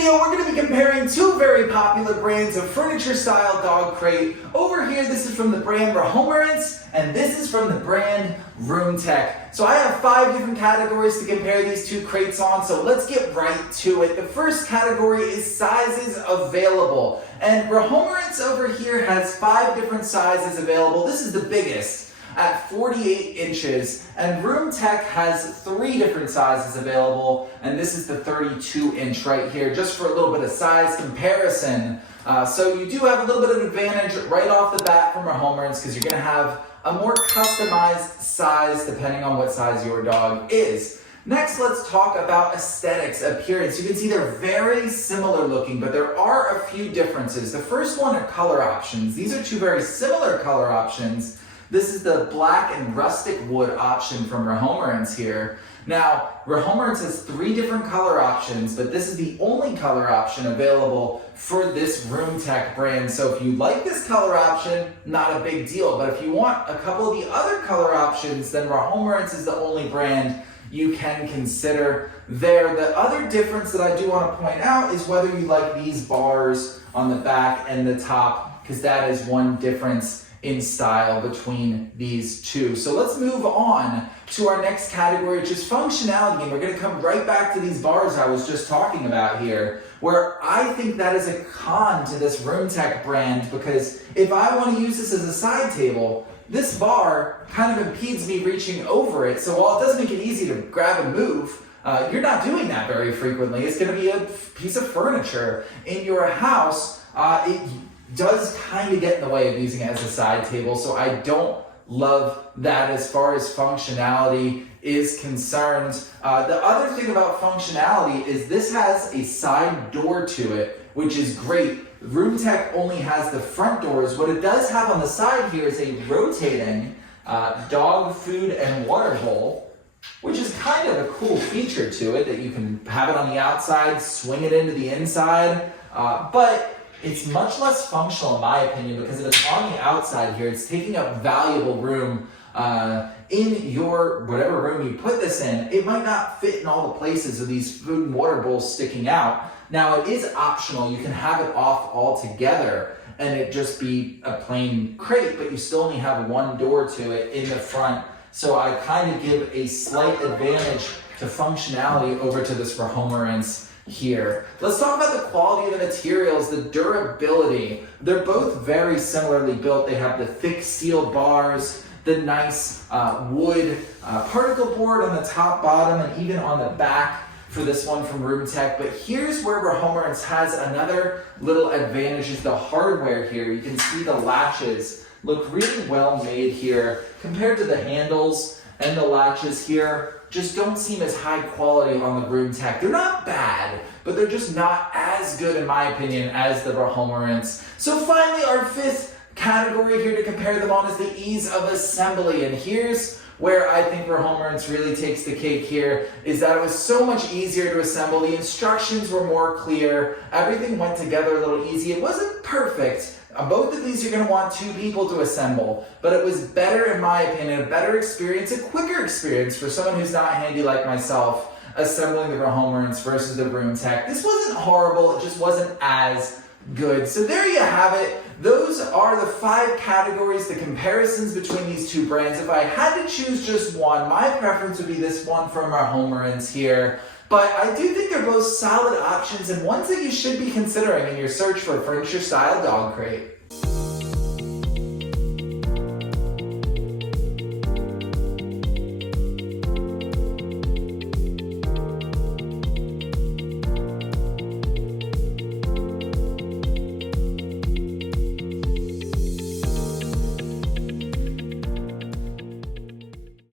video, we're going to be comparing two very popular brands of furniture-style dog crate. Over here, this is from the brand Rehomerance, and this is from the brand ROOMTEC. So I have 5 different categories to compare these two crates on, so let's get right to it. The first category is sizes available, and Rehomerance over here has 5 different sizes available. This is the biggest at 48 inches, and ROOMTEC has 3 different sizes available, and this is the 32 inch right here, just for a little bit of size comparison. So you do have a little bit of advantage right off the bat from Rehomerance because you're going to have a more customized size depending on what size your dog is. Next, let's talk about aesthetics, appearance. You can see they're very similar looking, but there are a few differences. The first one are color options. These are 2 very similar color options. This is the black and rustic wood option from Rehomerance here. Now, Rehomerance has 3 different color options, but this is the only color option available for this ROOMTEC brand. So if you like this color option, not a big deal. But if you want a couple of the other color options, then Rehomerance is the only brand you can consider there. The other difference that I do want to point out is whether you like these bars on the back and the top, because that is one difference in style between these two. So let's move on to our next category, which is functionality, and we're going to come right back to these bars I was just talking about here, where I think that is a con to this ROOMTEC brand, because if I want to use this as a side table, this bar kind of impedes me reaching over it. So while it does make it easy to grab and move, you're not doing that very frequently. It's going to be a piece of furniture in your house. It does kind of get in the way of using it as a side table, so I don't love that as far as functionality is concerned. The other thing about functionality is this has a side door to it, which is great. ROOMTEC only has the front doors. What it does have on the side here is a rotating dog food and water bowl, which is kind of a cool feature to it, that you can have it on the outside, swing it into the inside, but it's much less functional in my opinion, because if it's on the outside here, it's taking up valuable room in your whatever room you put this in. It might not fit in all the places of these food and water bowls sticking out. Now it is optional, you can have it off altogether and it just be a plain crate, but you still only have one door to it in the front. So I kind of give a slight advantage to functionality over to this Rehomerance here. Let's talk about the quality of the materials, the durability. They're both very similarly built. They have the thick steel bars, the nice wood particle board on the top, bottom, and even on the back for this one from ROOMTEC. But here's where Rehomerance has another little advantage, is the hardware here. You can see the latches look really well made here compared to the handles, and the latches here just don't seem as high quality on the ROOMTEC. They're not bad, but they're just not as good in my opinion as the Rehomerance. So finally, our 5th category here to compare them on is the ease of assembly. And here's where I think Rehomerance really takes the cake here, is that it was so much easier to assemble. The instructions were more clear. Everything went together a little easy. It wasn't perfect. Both of these you're going to want 2 people to assemble, but it was better in my opinion, a better experience, a quicker experience for someone who's not handy like myself, assembling the Rehomerance versus the ROOMTEC. This wasn't horrible, it just wasn't as good. So there you have it. Those are the 5 categories, the comparisons between these 2 brands. If I had to choose just one, my preference would be this one from Rehomerance here. But I do think they're both solid options and ones that you should be considering in your search for a furniture-style dog crate.